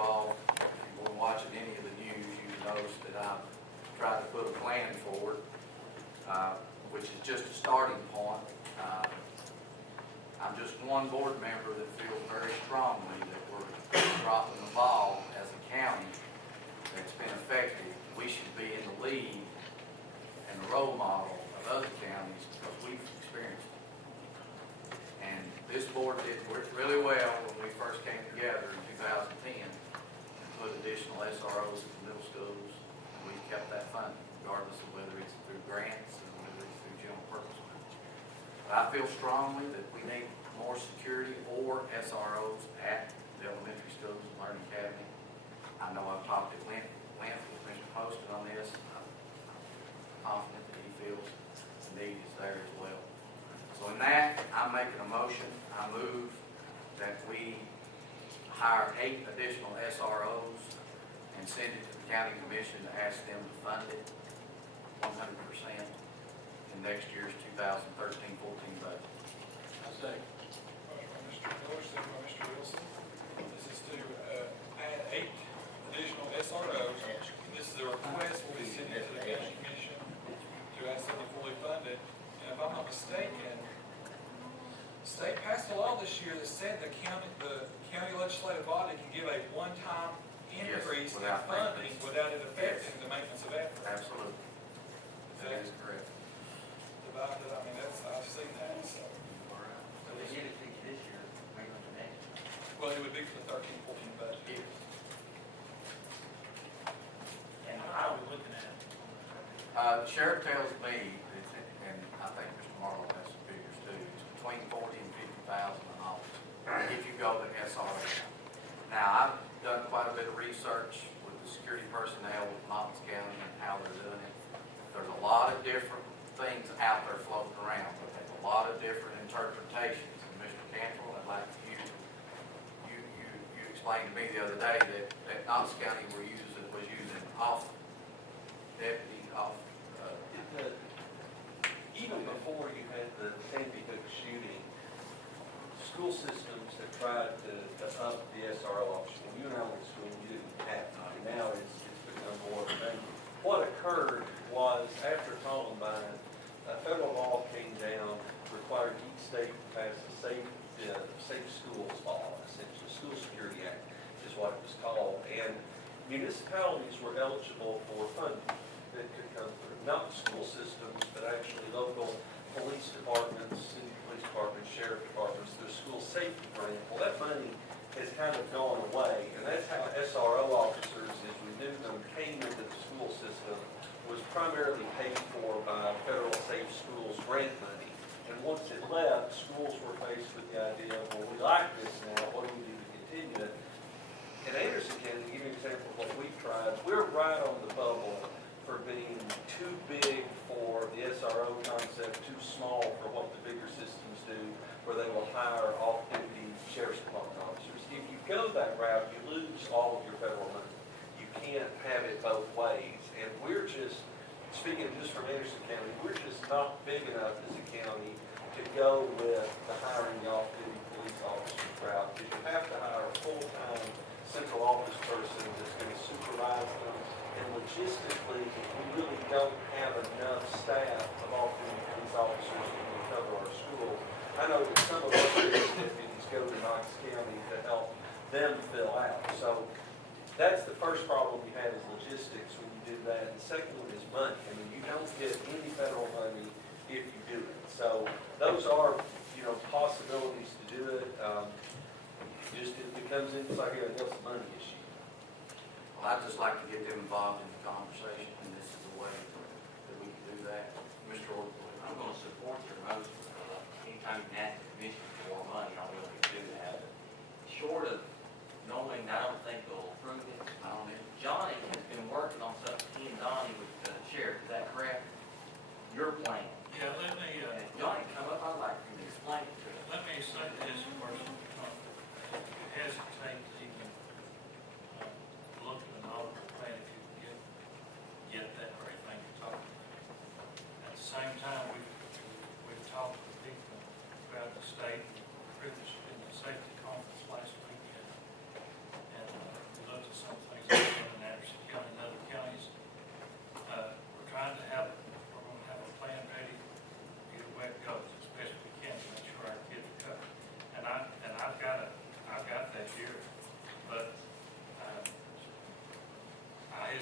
If you've been watching any of the news, you notice that I've tried to put a plan forward, which is just a starting point. I'm just one board member that feels very strongly that we're dropping the ball as a county that's been effective. We should be in the lead and the role model of other counties because we've experienced it. And this board did really well when we first came together in 2010 and put additional SROs in middle schools. And we've kept that funding, regardless of whether it's through grants and whether it's through general purpose funds. But I feel strongly that we need more security or SROs at the elementary schools and learning academy. I know I've talked at length with Mr. Poston on this. I'm confident that he feels the need is there as well. So in that, I'm making a motion. I move that we hire 8 additional SROs and send it to the county commission to ask them to fund it 100% in next year's 2013-14 budget. I say. Motion by Mr. Miller, second by Mr. Wilson. This is to add 8 additional SROs. And this is a request we'll be sending to the county commission to ask them to fully fund it. And if I'm not mistaken, the state passed a law this year that said the county legislative body can give a one-time increase in funding without it affecting the maintenance of effort. Absolutely. That is correct. I mean, I've seen that. So they did it this year, maintenance of next. Well, it would be for the 13-14 budget. Yes. And how are we looking at it? The sheriff tells me, and I think Mr. Marlowe has some figures too, it's between $40,000 and $50,000 an officer if you go to SRO. Now, I've done quite a bit of research with the security personnel with Knox County and how they're doing it. There's a lot of different things out there floating around, but there's a lot of different interpretations. And Mr. Campbell, I'd like you explained to me the other day that Knox County was using off deputy off. Even before you had the Sandy Hook shooting, school systems have tried to up the SRO option. When you and I went to school, you didn't have it. And now it's become more of a thing. What occurred was after Columbine, a federal law came down, required each state to pass a safe schools law, essentially School Security Act is what it was called. And municipalities were eligible for funding that could come through. Not the school systems, but actually local police departments, city police departments, sheriff departments, their school safety grant. Well, that money has kind of gone away, and that's how SRO officers, as we knew them, came into the school system, was primarily paid for by federal safe schools grant money. And once it left, schools were faced with the idea of, well, we like this now, what do we do to continue it? In Anderson County, to give you an example of what we've tried, we're right on the bubble for being too big for the SRO concept, too small for what the bigger systems do, where they will hire off-duty sheriff's department officers. If you go that route, you lose all of your federal money. You can't have it both ways. And we're just, speaking just from Anderson County, we're just not big enough as a county to go with the hiring the off-duty police officer route. Because you have to hire a full-time central office person that's going to supervise them. And logistically, we really don't have enough staff of off-duty police officers that can cover our school. I know that some of our deputies go to Knox County to help them fill out. So that's the first problem you have is logistics when you do that. And the second one is money. I mean, you don't get any federal money if you do it. So those are, possibilities to do it. Just it becomes it's like a money issue. Well, I'd just like to get them involved in the conversation, and this is a way that we can do that. Mr. Orton. I'm going to support your motion. Anytime you can ask the commission for more money, I'm willing to do that. Short of knowing, I don't think they'll approve it. I don't know. Johnny has been working on something, he and Donnie with the sheriff, is that correct? Your plan. Yeah, let me, And Johnny, come up, I'd like you to explain it to us. let me say this first. Hesitate to even look at an audit plan if you can get that very thing you're talking about. At the same time, we've talked to people throughout the state, privileged in the safety conference last weekend, and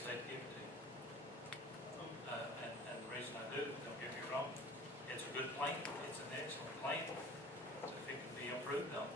yes, they give it to you. And the reason I do, don't get me wrong, it's a good plan, it's an excellent plan. So if it can be improved on,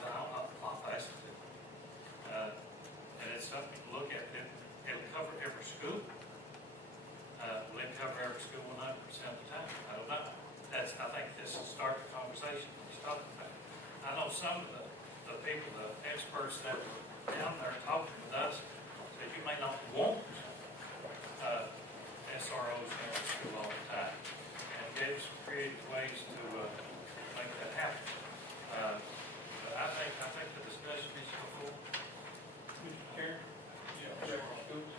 I'll pass it to you. And it's something to look at, it'll cover every school. Will it cover every school 100% of the time? I don't know. I think this will start the conversation he's talking about. I know some of the people, the experts that were down there talking with us, said you may not want SROs in the school all the time. And gave us creative ways to make that happen. But I think the discussion needs to go forward. Mr. Chair? Yeah, several schools.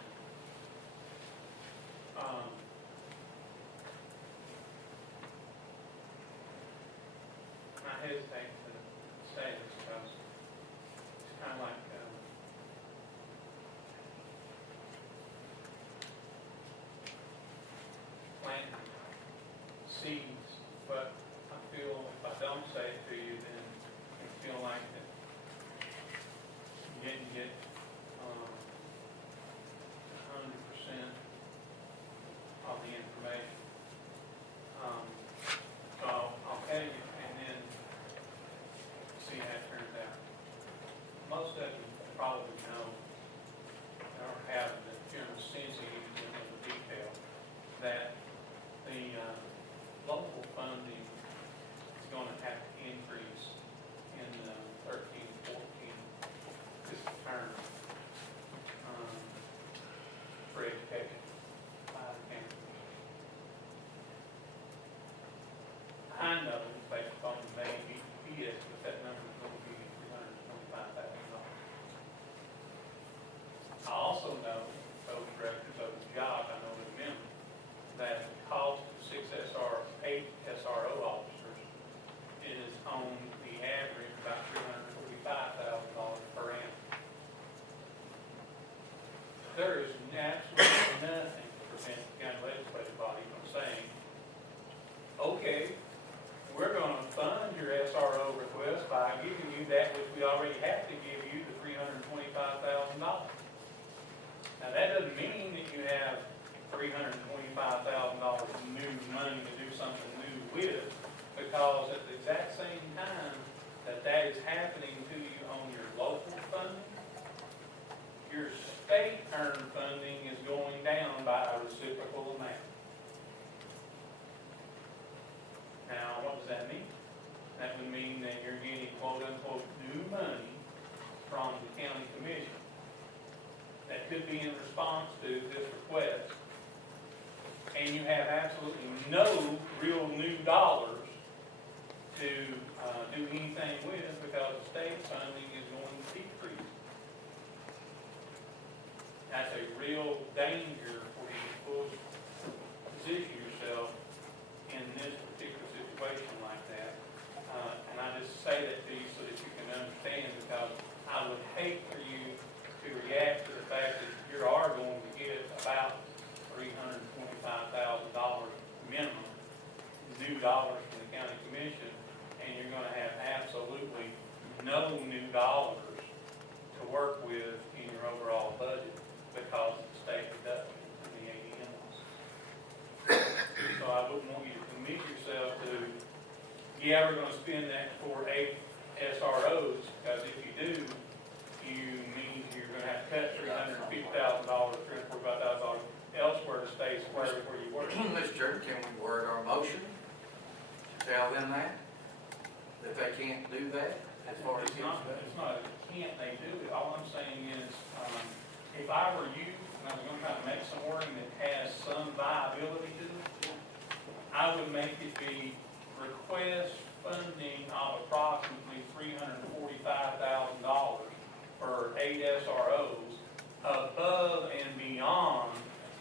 I hesitate to say this because it's kind of like planting seeds, but I feel if I don't say it to you, then I feel like that you didn't get 100% of the information. So I'll tell you and then see how it turns out. Most of you probably know or have the general sense of the detail that the local funding is going to have to increase in the 13-14 fiscal term for education by the county. I know, based upon the May BPS, that that number is going to be $325,000. I also know, those directors of the job, I know the member, that the cost of 8 SRO officers is on the average about $345,000 per annum. There is absolutely nothing to prevent the county legislative body from saying, okay, we're going to fund your SRO request by giving you that which we already have to give you, the $325,000. Now, that doesn't mean that you have $325,000 new money to do something new with, because at the exact same time that that is happening to you on your local funding, your state earned funding is going down by a reciprocal amount. Now, what does that mean? That would mean that you're getting quote-unquote new money from the county commission that could be in response to this request, and you have absolutely no real new dollars to do anything with because the state funding is going to decrease. That's a real danger for you to position yourself in this particular situation like that. And I just say that to you so that you can understand, because I would hate for you to react to the fact that you are going to get about $325,000 minimum new dollars from the county commission, and you're going to have absolutely no new dollars to work with in your overall budget because of the state reduction in the ADMs. So I wouldn't want you to commit yourself to, yeah, we're going to spend that for 8 SROs, because if you do, you mean you're going to have to cut $350,000, $345,000 elsewhere to stay square where you were. Mr. Chairman, can we word our motion to tell them that they can't do that as far as It's not a can't they do it. All I'm saying is, if I were you, and I was going to try to make some wording that has some viability to it, I would make it be request funding of approximately $345,000 for 8 SROs above and beyond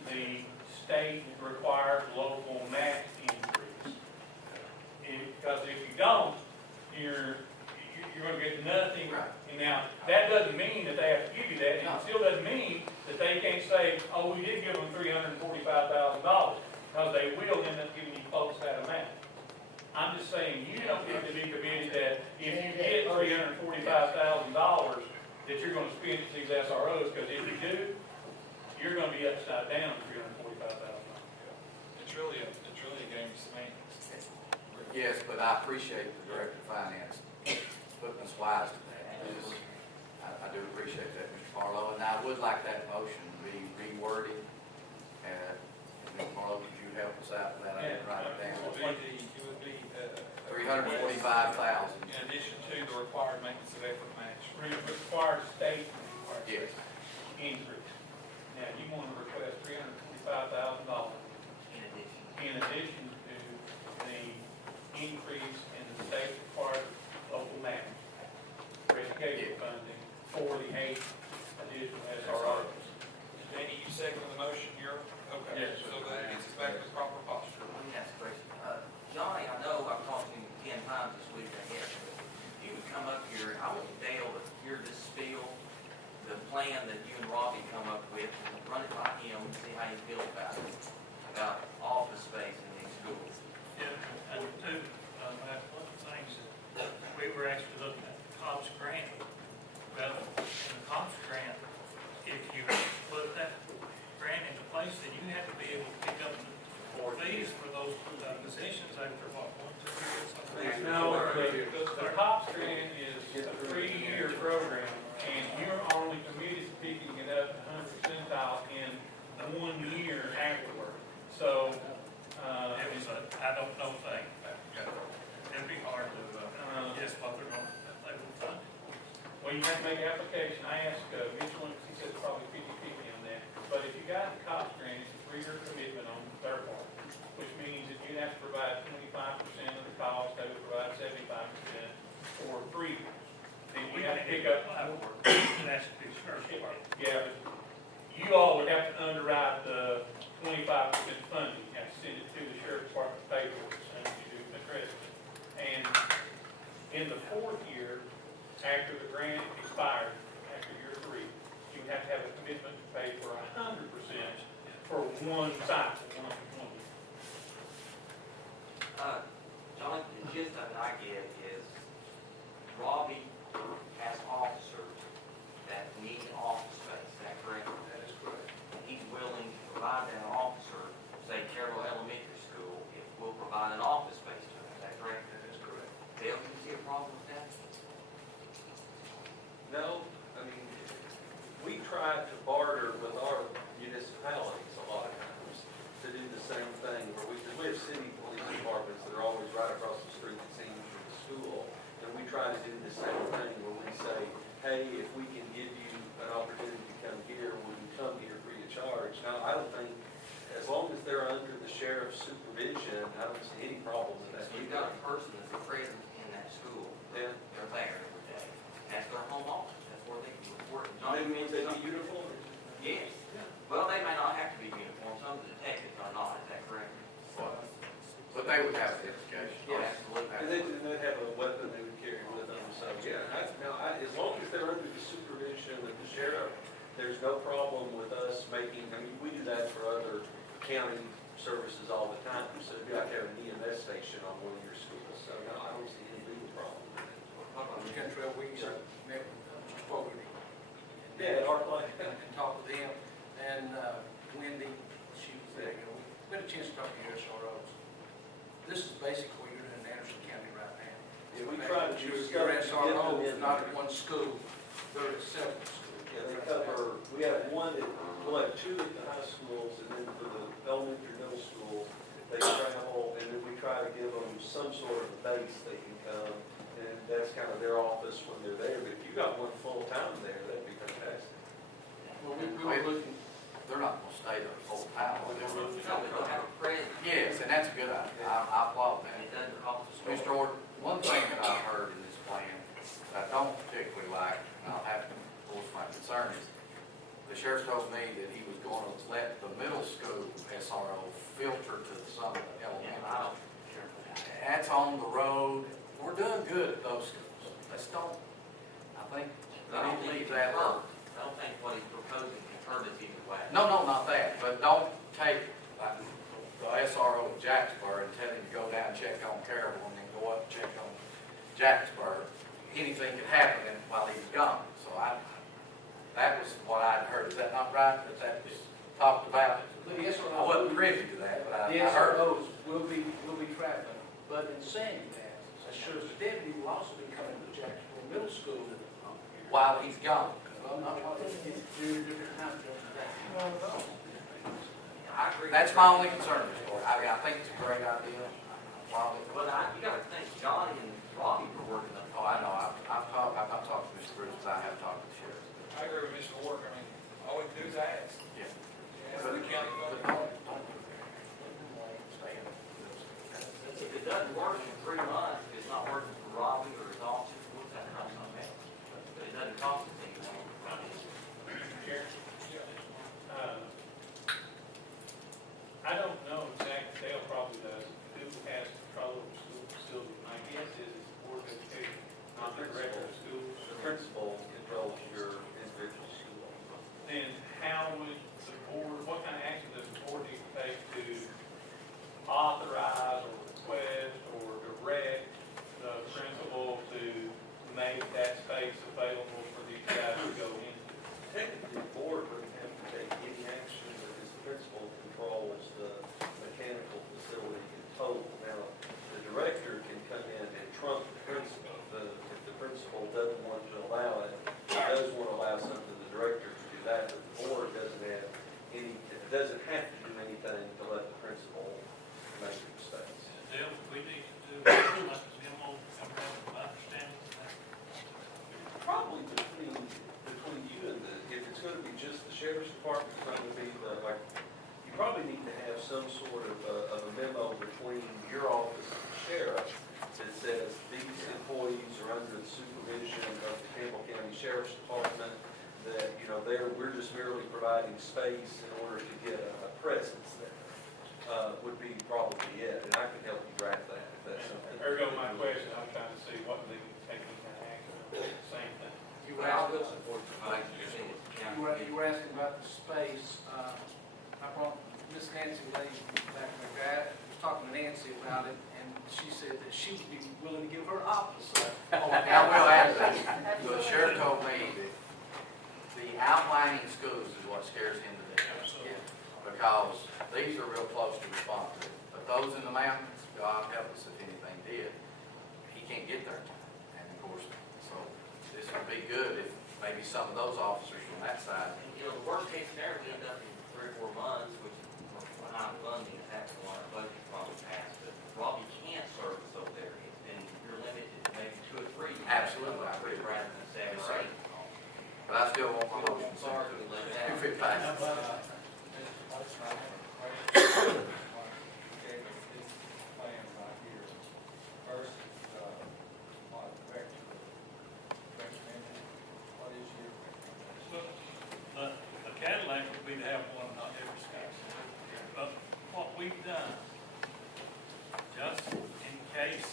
the state required local match increase. Because if you don't, you're going to get nothing. Right. And now, that doesn't mean that they have to give you that, and it still doesn't mean that they can't say, oh, we did give them $345,000, because they will end up giving you folks that amount. I'm just saying, you don't get to be committed that if you get $345,000, that you're going to spend these SROs, because if you do, you're gonna be upside down $345,000. It's really a game of semantics. Yes, but I appreciate the director of finance putting us wise to that. I do appreciate that, Mr. Barlow, and I would like that motion to be reworded. And Mr. Barlow, could you help us out with that? I didn't write it down. It would be, $345,000. in addition to the required maintenance of effort match. Required state Yes. increase. Now, you want to request $325,000 in addition to the increase in the state required local match for education funding for the 8 additional SROs. Danny, you second the motion here? Okay. Yes, So that gets us back to the proper posture. Let me ask a question. Johnny, I know I've talked to him 10 times this week, I guess. If you would come up here, I want Dale to hear this spiel, the plan that you and Robbie come up with, and run it by him and see how you feel about office space in these schools. Yeah, and two, one of the things that we were actually looking at, the COPS grant. Well, in the COPS grant, if you put that grant into place, then you have to be able to pick up the fees for those positions after what, 1, 2 years, something like that. No, the COPS grant is a 3-year program, and you're only committed to picking it up 100 percentile in 1 year afterward. So, It was a, I don't know thing. It'd be hard to, guess what they're going, they will fund. well, you have to make an application. I asked Mitchell, and he said probably 50/50 on that. But if you got the COPS grant, it's a 3-year commitment on their part, which means that you'd have to provide 25% of the cost, they would provide 75% for 3 years. Then you have to pick up, It has to be sheriff's department. yeah, but you all would have to underwrite the 25% funding, you have to send it to the sheriff's department to pay for it, and you do the credit. And in the 4th year, after the grant expired, after year 3, you would have to have a commitment to pay for 100% for one cycle, one year. John, the gist of it I get is Robbie has officers that need office space, is that correct? That is correct. He's willing to provide that officer, say Carroll Elementary School, if we'll provide an office space to him, is that correct? That is correct. Dale, do you see a problem with that? No, I mean, we try to barter with our municipalities a lot of times to do the same thing, where we have city police departments that are always right across the street, it seems, from the school, and we try to do the same thing, where we say, hey, if we can give you an opportunity to come here, will you come here free of charge? Now, I don't think, as long as they're under the sheriff's supervision, I don't see any problem with that. So you've got a person that's present in that school, Yeah. they're there every day, that's their home office, that's where they can work. Maybe means they be uniform. Yes, well, they may not have to be uniform, some of the detectives are not, is that correct? But they would have the education. Oh, absolutely. And they'd have a weapon they would carry with them, so, yeah, as long as they're under the supervision of the sheriff, there's no problem with us making, I mean, we do that for other county services all the time, so it'd be like having an EMS station on one of your schools, so no, I don't see any legal problem with it. Mr. Cantrell, we met with Mr. Fogarty. Yeah, at our place. And talked with him, and Wendy, she was there, we had a chance to talk to your SROs. This is basically what you're doing in Anderson County right now. Yeah, we try to do Your stuff to get them SRO is in. not at one school, they're at several schools. Yeah, they cover, we have one that, we'll have 2 at the high schools, and then for the elementary, middle school, they travel, and then we try to give them some sort of base they can come, and that's kind of their office when they're there, but if you got one full-time there, that'd be fantastic. Well, we were looking, They're not gonna stay there full time. No, we don't have a present, Yes, and that's a good idea. I applaud and that. it doesn't cost us. Mr. Orton, one thing that I've heard in this plan that I don't particularly like, and I'll have to voice my concern, is the sheriff told me that he was gonna let the middle school SRO filter to some of the Yeah, I elementary. don't care for that. That's on the road. We're doing good at those schools. Let's don't, I think, we I don't need to think leave that alone. I don't think what he's proposing can hurt us either way. No, not that, but don't take like, the SRO of Jacksburg and tell him to go down and check on Carroll and then go up and check on Jacksburg. Anything could happen while he's gone. So that was what I'd heard. Is that not right? That was talked about it. The SROs. I wasn't privy to that, but I The heard. SROs will be traveling, but in saying that, as sure as the deputy will also be coming to Jacksonville Middle School. While he's gone. Well, not while it's during different times during the day. I agree. That's my only concern, Mr. Court. I mean, I think it's a great idea. While it- Well, you gotta think, Johnny and Robbie were working on it. Oh, I know, I've not talked to Mr. Bruce, but I have talked to the sheriff. I agree with Mr. Walker, I mean, all we do is ask. Yeah. Ask the county But government. If it doesn't work in 3 months, if it's not working for Robbie or his office, we'll have to have something else. But it doesn't cost us anything. I don't know exactly, Dale probably does, who has control of the school facility. My guess is it's the Board of Education, not the director of schools. The principal controls your individual school. Then how would the board, what kind of action does the board need to take to authorize or request or direct the principal to make that space available for these guys to go into? Technically, the board wouldn't have to take any action because the principal controls the mechanical facility in total. Now, the director can come in and trump the principal. If the principal doesn't want to allow it, or does want to allow something, the director can do that, but the board doesn't have any, it doesn't have to do anything to let the principal make the mistakes. Dale, we need to do like a demo, some kind of understanding. Probably between you and if it's gonna be just the sheriff's department, it's not gonna be you probably need to have some sort of a memo between your office and the sheriff that says these employees are under the supervision of the Campbell County Sheriff's Department, that, we're just merely providing space in order to get a presence there, would be probably it, and I can help you draft that if that's something. Ergo, my question, I'm trying to see what they can take any kind of action, same thing. You Well, were I'll asking, go support you. I like to see it. you were asking about the space. I brought Miss Nancy Lane back in the grad, was talking to Nancy about it, and she said that she would be willing to give her office. Oh, and I will add that, the sheriff told me that the outlining schools is what scares him to death. Because these are real close to responsive. But those in the mountains, God help us if anything did, he can't get there. And of course, so this would be good if maybe some of those officers from that side. And, the worst case scenario, we end up in 3 or 4 months, which is behind funding, and that's a lot of budget probably passed, but Robbie can't service those areas, and you're limited to maybe 2 or 3. Absolutely, I agree. Rather than 7 Yes, or sir. 8. But I still want my motion. Sorry, we let that. If it passes. Well, a Cadillac would be to have one, not every state. But what we've done, just in case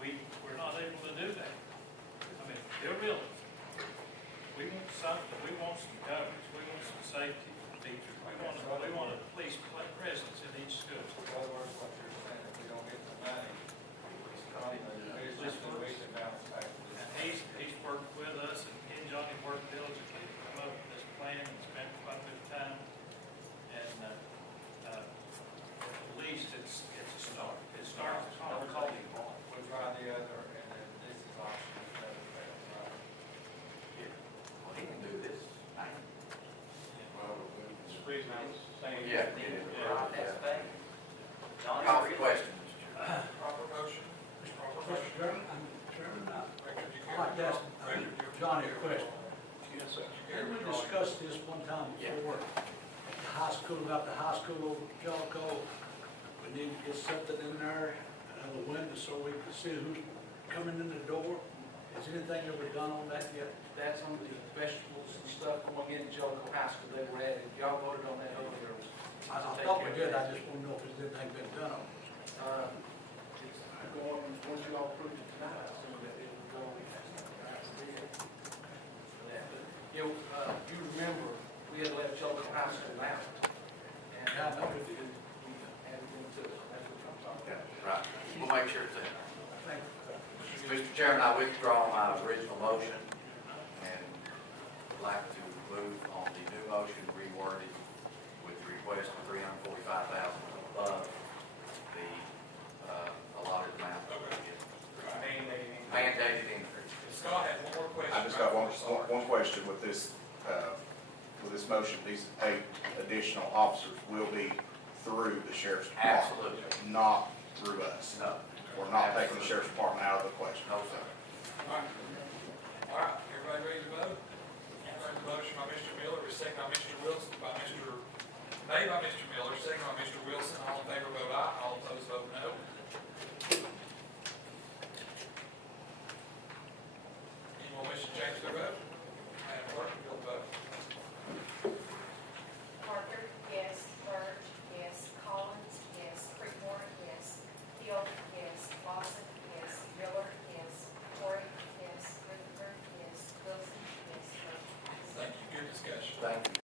we're not able to do that, I mean, they're real. We want something, we want some coverage, we want some safety features, we want a police presence in each school. In other words, what you're saying, if we don't get the money, it's just a waste of balance back to this. And he's worked with us, and he and Johnny worked diligently to come up with this plan and spent quite a bit of time. And, at least it's a start. It starts a conversation. We'll try the other, and then this is option, right? Well, he can do this. That's the reason I was saying. Yeah. Right, that's bad. Johnny, Call for question, Mr. Chairman. Proper motion? Proper Mr. motion? Chairman, Chairman, Richard, you I'd like to ask Richard, Johnny a question. Yes, sir. Didn't we discuss this one time before, at the high school, about the high school over at Jellicoe? We need to get something in there, another window, so we can see who's coming in the door. Has anything ever done on that yet? That's on the vegetables and stuff going in Jellicoe High School. They were added. Y'all voted on that earlier. I thought we did, I just want to know if there's anything been done on it. It's going, once you all approved it tonight, I assume that it would go. You remember, we had left Jellicoe High School out. And Yeah, I know. we added into it. That's what I'm talking about. Right, we'll make sure it's in. Thank you. Mr. Chairman, I withdraw my original motion and would like to move on the new motion reworded with the request of $345,000 above the allotted amount. Mandated increase. Scott had one more question. I just got one question with this motion. These 8 additional officers will be through the sheriff's department. Absolutely. Not through us. No. We're not taking the sheriff's department out of the question. No, sir. All right, everybody ready to vote? Motion by Mr. Miller, second by Mr. Wilson, made by Mr. Miller, second by Mr. Wilson. All in favor, vote aye. All opposed, vote no. Anyone wish to change their vote? Madam Clerk, will you vote? Parker, yes. Birch, yes. Collins, yes. Creekmore, yes. Field, yes. Lawson, yes. Miller, yes. Corey, yes. Rutherford, yes. Wilson, yes. Thank you, good discussion. Thank you.